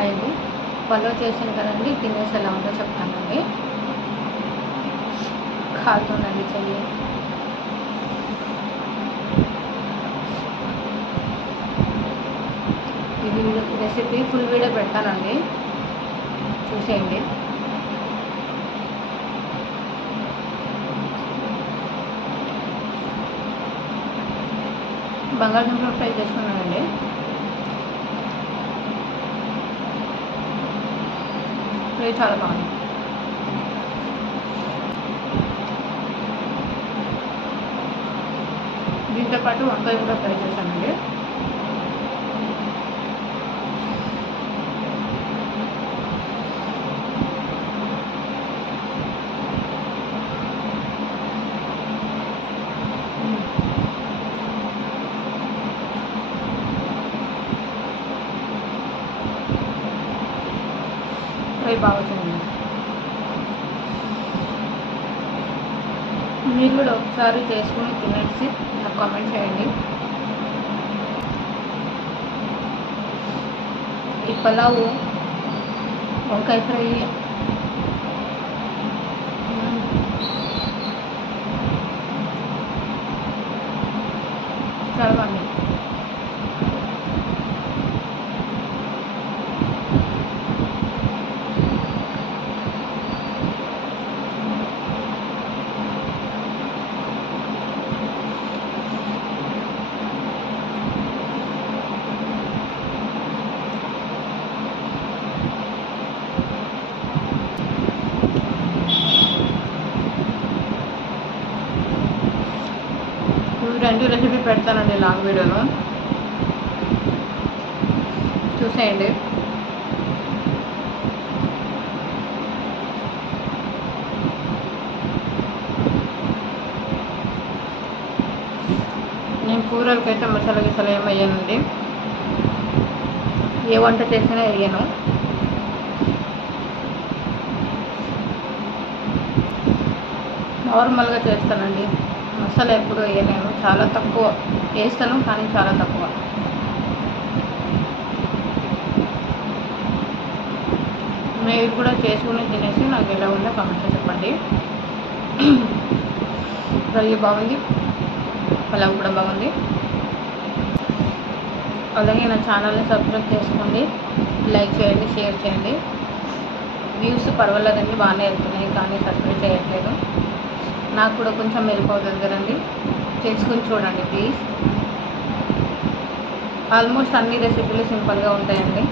Hi అండి. పలావ్ చేశాను కదండి, తినేసి ఎలా ఉందో చెప్తానండి. కాలుతుందండి చెయ్యి. ఇది రెసిపీ ఫుల్ వీడియో పెడతానండి, చూసేయండి. బంగాళదుంపలు ఫ్రై చేసుకున్నానండి. ఫ్రై చాలా బాగుంది. దీంతో పాటు వంకాయ కూడా ఫ్రై చేశానండి. ఫ్రై బాగుంటుంది. మీరు కూడా ఒకసారి చేసుకుని తినేసి నాకు కామెంట్ చేయండి. ఈ పలావు వంకాయ ఫ్రై చాలా బాగుంది. రెండు రెసిపీ పెడతానండి లాంగ్ వీడియోలో, చూసేయండి. నేను కూరలకైతే మసాలా గిసాలా ఏమి వేయనండి, ఏ వంట చేసినా వేయను. నార్మల్గా చేస్తానండి, మసాలా ఎప్పుడు వేయలేను, చాలా తక్కువ వేస్తాను, కానీ చాలా తక్కువ. మీరు కూడా చేసుకుని తినేసి నాకు ఎలా ఉందో కామెంట్లో చెప్పండి. ఫ్రై బాగుంది, పలావ్ కూడా బాగుంది. అలాగే నా ఛానల్ని సబ్స్క్రైబ్ చేసుకోండి, లైక్ చేయండి, షేర్ చేయండి. వ్యూస్ పర్వాలేదండి, బాగానే వెళ్తున్నాయి, కానీ సబ్స్క్రైబ్ చేయట్లేదు. నాకు కూడా కొంచెం హెల్ప్ అవుతుంది కదండి, చేసుకుని చూడండి ప్లీజ్. ఆల్మోస్ట్ అన్ని రెసిపీలు సింపుల్గా ఉంటాయండి.